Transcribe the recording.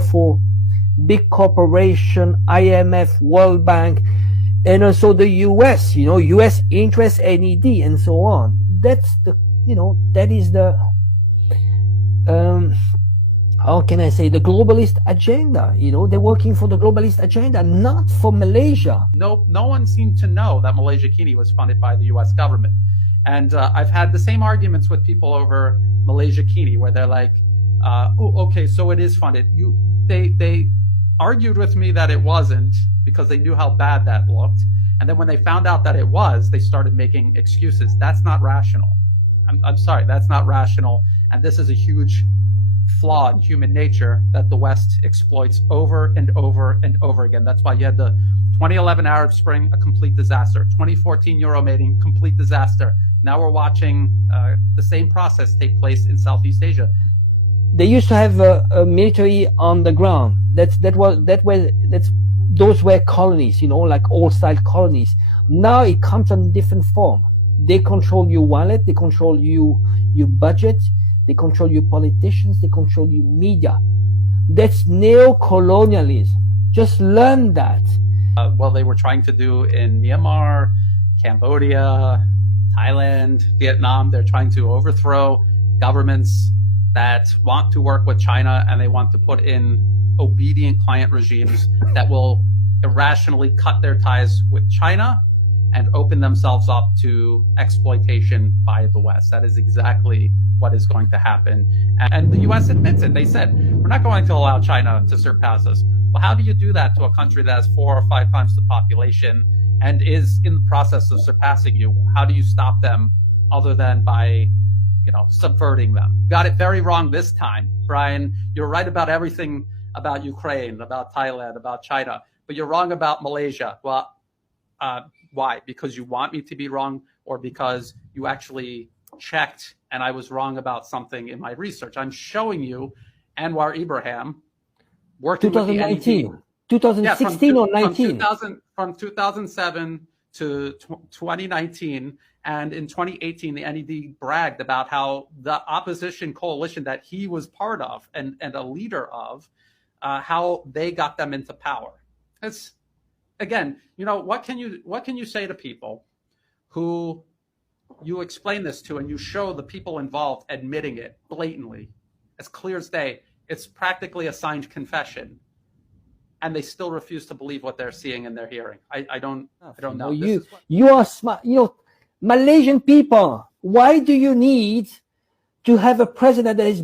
for big corporation, IMF, World Bank, and also the US, US interest, NED, and so on. That's the, that is the, how can I say, the globalist agenda. They're working for the globalist agenda, not for Malaysia. No one seemed to know that Malaysia Kini was funded by the US government. And I've had the same arguments with people over Malaysia Kini, where they're like, oh, okay, so it is funded. They argued with me that it wasn't because they knew how bad that looked. And then when they found out that it was, they started making excuses. That's not rational. I'm sorry, that's not rational. And this is a huge flaw in human nature that the West exploits over and over and over again. That's why you had the 2011 Arab Spring, a complete disaster. 2014 Euromating, complete disaster. Now we're watching the same process take place in Southeast Asia. They used to have a military on the ground. Those were colonies, like old-style colonies. Now it comes in different form. They control your wallet, they control your budget, they control your politicians, they control your media. That's neo-colonialism. Just learn that. Well, they were trying to do in Myanmar, Cambodia, Thailand, Vietnam. They're trying to overthrow governments that want to work with China, and they want to put in obedient client regimes that will irrationally cut their ties with China and open themselves up to exploitation by the West. That is exactly what is going to happen. And the US admits it. They said, we're not going to allow China to surpass us. Well, how do you do that to a country that has 4 or 5 times the population and is in the process of surpassing you? How do you stop them other than by, subverting them? Got it very wrong this time, Brian. You're right about everything about Ukraine, about Thailand, about China, but you're wrong about Malaysia. Well, why? Because you want me to be wrong, or because you actually checked and I was wrong about something in my research? I'm showing you Anwar Ibrahim working 2019, with the NED. 2016 or 19? From 2007 to 2019. And in 2018, the NED bragged about how the opposition coalition that he was part of and a leader of, how they got them into power. It's, again, what can you say to people who you explain this to and you show the people involved admitting it blatantly, as clear as day? It's practically a signed confession, and they still refuse to believe what they're seeing and they're hearing. I don't know. You are smart. Malaysian people, why do you need to have a president that is